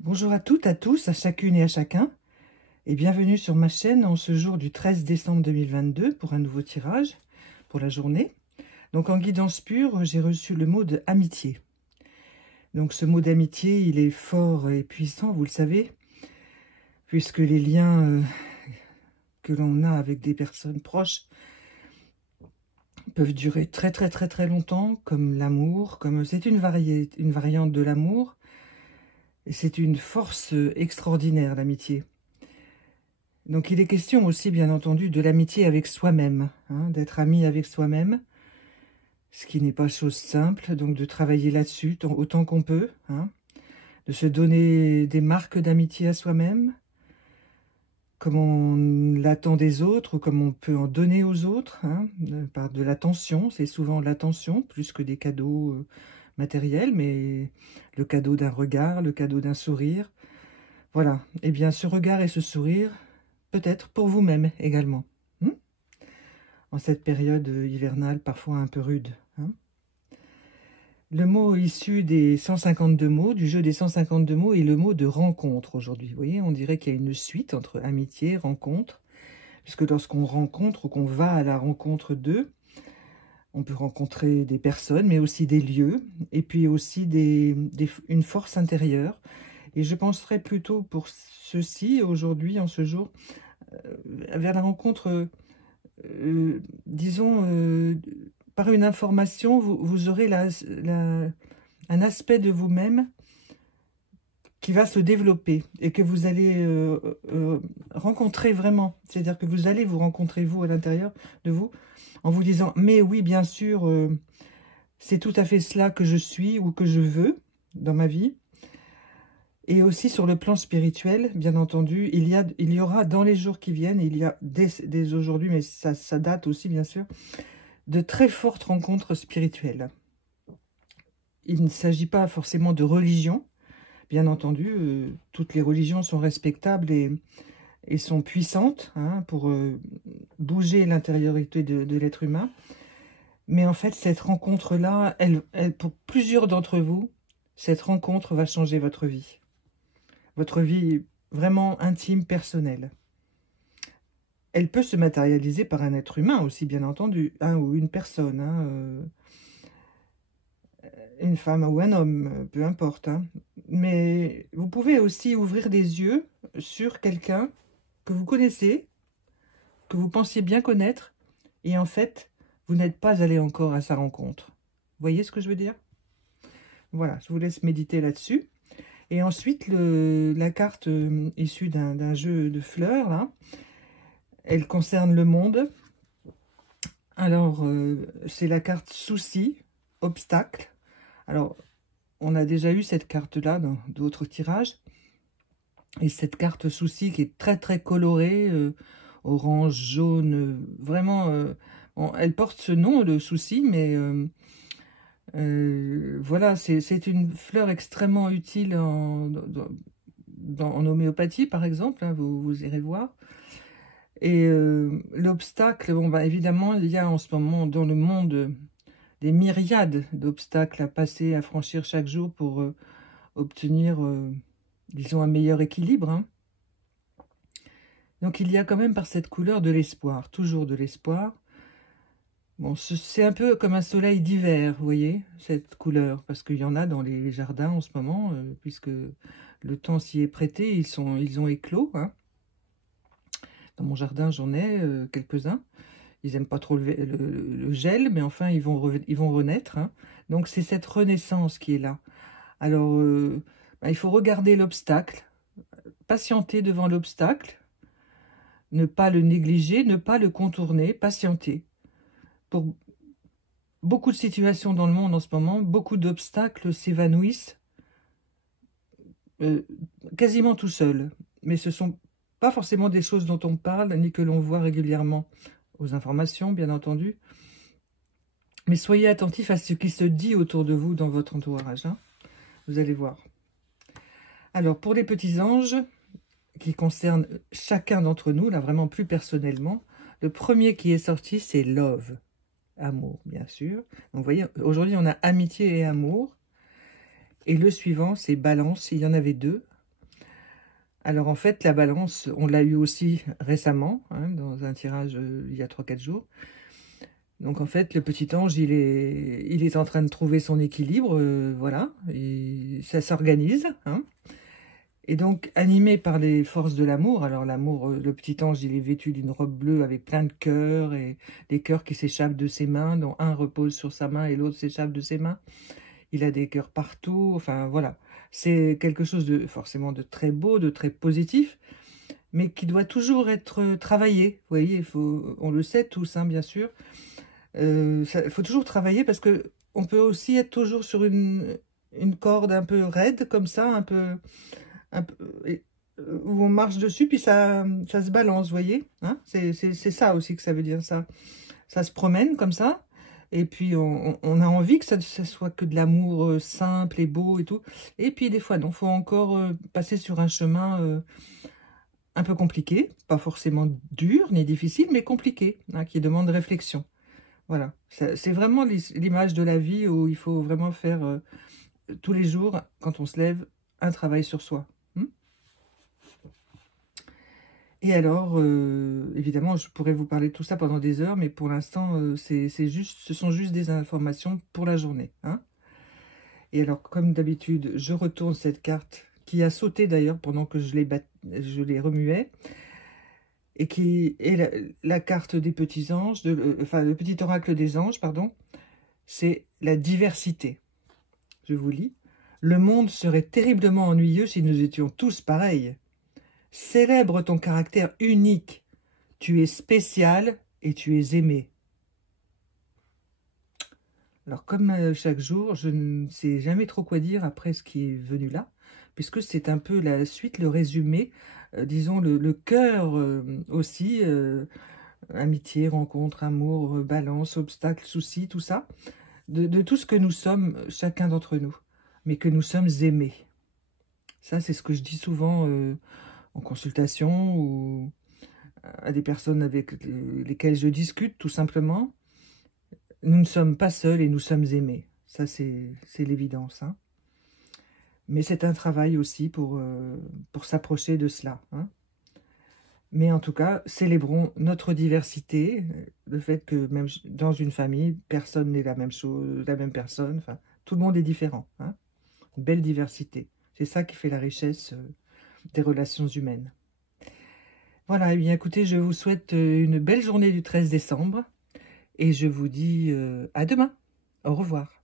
Bonjour à toutes, à tous, à chacune et à chacun, et bienvenue sur ma chaîne en ce jour du 13 décembre 2022 pour un nouveau tirage pour la journée. Donc en guidance pure, j'ai reçu le mot de amitié. Donc ce mot d'amitié, il est fort et puissant, vous le savez, puisque les liens que l'on a avec des personnes proches peuvent durer très longtemps, comme l'amour, comme c'est une variante de l'amour, et c'est une force extraordinaire, l'amitié. Donc il est question aussi, bien entendu, de l'amitié avec soi-même, hein, d'être ami avec soi-même, ce qui n'est pas chose simple, donc de travailler là-dessus autant qu'on peut, hein, de se donner des marques d'amitié à soi-même, comme on l'attend des autres, ou comme on peut en donner aux autres, hein, par de l'attention, c'est souvent l'attention, plus que des cadeaux matériels, mais le cadeau d'un regard, le cadeau d'un sourire. Voilà, et bien ce regard et ce sourire, peut-être pour vous-même également. En cette période hivernale parfois un peu rude. Hein. Le mot issu des 152 mots, du jeu des 152 mots, est le mot de rencontre aujourd'hui. Vous voyez, on dirait qu'il y a une suite entre amitié, rencontre, puisque lorsqu'on rencontre ou qu'on va à la rencontre d'eux, on peut rencontrer des personnes, mais aussi des lieux, et puis aussi une force intérieure. Et je penserais plutôt pour ceci, aujourd'hui, en ce jour, vers la rencontre... disons, par une information, vous aurez un aspect de vous-même qui va se développer et que vous allez rencontrer vraiment. C'est-à-dire que vous allez vous rencontrer, vous, à l'intérieur de vous, en vous disant « Mais oui, bien sûr, c'est tout à fait cela que je suis ou que je veux dans ma vie ». Et aussi sur le plan spirituel, bien entendu, il y aura dans les jours qui viennent, il y a dès aujourd'hui, mais ça date aussi bien sûr, de très fortes rencontres spirituelles. Il ne s'agit pas forcément de religion, bien entendu, toutes les religions sont respectables et sont puissantes hein, pour bouger l'intériorité de l'être humain. Mais en fait, cette rencontre-là, pour plusieurs d'entre vous, cette rencontre va changer votre vie. Votre vie vraiment intime, personnelle. Elle peut se matérialiser par un être humain aussi, bien entendu, hein, ou une personne, hein, une femme ou un homme, peu importe. Hein. Mais vous pouvez aussi ouvrir des yeux sur quelqu'un que vous connaissez, que vous pensiez bien connaître, et en fait, vous n'êtes pas allé encore à sa rencontre. Vous voyez ce que je veux dire? Voilà, je vous laisse méditer là-dessus. Et ensuite, la carte issue d'un jeu de fleurs, là, elle concerne le monde. Alors, c'est la carte souci, obstacle. Alors, on a déjà eu cette carte-là dans d'autres tirages. Et cette carte souci qui est très colorée, orange, jaune, vraiment... bon, elle porte ce nom, le souci, mais... voilà, c'est une fleur extrêmement utile en homéopathie, par exemple, hein, vous irez voir. Et l'obstacle, bon, bah, évidemment, il y a en ce moment dans le monde des myriades d'obstacles à passer, à franchir chaque jour pour obtenir, disons, un meilleur équilibre. Hein. Donc il y a quand même par cette couleur de l'espoir, toujours de l'espoir. Bon, c'est un peu comme un soleil d'hiver, vous voyez, cette couleur, parce qu'il y en a dans les jardins en ce moment, puisque le temps s'y est prêté, ils ont éclos. Hein. Dans mon jardin, j'en ai quelques-uns. Ils n'aiment pas trop le gel, mais enfin, ils vont renaître. Hein. Donc, c'est cette renaissance qui est là. Alors, il faut regarder l'obstacle, patienter devant l'obstacle, ne pas le négliger, ne pas le contourner, patienter. Pour beaucoup de situations dans le monde en ce moment, beaucoup d'obstacles s'évanouissent quasiment tout seuls. Mais ce ne sont pas forcément des choses dont on parle, ni que l'on voit régulièrement aux informations, bien entendu. Mais soyez attentifs à ce qui se dit autour de vous dans votre entourage. Hein. Vous allez voir. Alors, pour les petits anges, qui concernent chacun d'entre nous, là, vraiment plus personnellement, le premier qui est sorti, c'est Love. Amour, bien sûr. Donc, vous voyez, aujourd'hui, on a amitié et amour. Et le suivant, c'est Balance. Il y en avait deux. Alors en fait, la balance, on l'a eu aussi récemment, hein, dans un tirage il y a 3-4 jours. Donc en fait, le petit ange, il est en train de trouver son équilibre, voilà, et ça s'organise, hein. Et donc, animé par les forces de l'amour, alors l'amour, le petit ange, il est vêtu d'une robe bleue avec plein de cœurs, et des cœurs qui s'échappent de ses mains, dont un repose sur sa main et l'autre s'échappe de ses mains. Il a des cœurs partout, enfin voilà. C'est quelque chose de forcément de très beau, de très positif, mais qui doit toujours être travaillé. Vous voyez, on le sait tous, hein, bien sûr. Il faut toujours travailler parce que on peut aussi être toujours sur une corde un peu raide, comme ça, un peu où on marche dessus, puis ça se balance, vous voyez, hein, c'est ça aussi que ça veut dire, ça. Ça se promène comme ça, et puis on a envie que ça soit que de l'amour simple et beau et tout. Et puis des fois, non, faut encore passer sur un chemin un peu compliqué, pas forcément dur ni difficile, mais compliqué, hein, qui demande réflexion. Voilà, c'est vraiment l'image de la vie où il faut vraiment faire tous les jours, quand on se lève, un travail sur soi. Et alors, évidemment, je pourrais vous parler de tout ça pendant des heures, mais pour l'instant, ce sont juste des informations pour la journée, hein. Et alors, comme d'habitude, je retourne cette carte qui a sauté d'ailleurs pendant que je les remuais, et qui est la carte des petits anges, enfin le petit oracle des anges, pardon. C'est la diversité. Je vous lis. Le monde serait terriblement ennuyeux si nous étions tous pareils. Célèbre ton caractère unique. Tu es spécial et tu es aimé. Alors, comme chaque jour, je ne sais jamais trop quoi dire après ce qui est venu là, puisque c'est un peu la suite, le résumé, disons le cœur aussi, amitié, rencontre, amour, balance, obstacle, souci, tout ça, de tout ce que nous sommes, chacun d'entre nous, mais que nous sommes aimés. Ça, c'est ce que je dis souvent en consultation ou à des personnes avec lesquelles je discute, tout simplement. Nous ne sommes pas seuls et nous sommes aimés. Ça, c'est l'évidence, hein. Mais c'est un travail aussi pour s'approcher de cela, hein. Mais en tout cas, célébrons notre diversité, le fait que même dans une famille, personne n'est la même chose, la même personne. Enfin, tout le monde est différent, hein. Une belle diversité. C'est ça qui fait la richesse des relations humaines. Voilà, et bien écoutez, je vous souhaite une belle journée du 13 décembre et je vous dis à demain. Au revoir.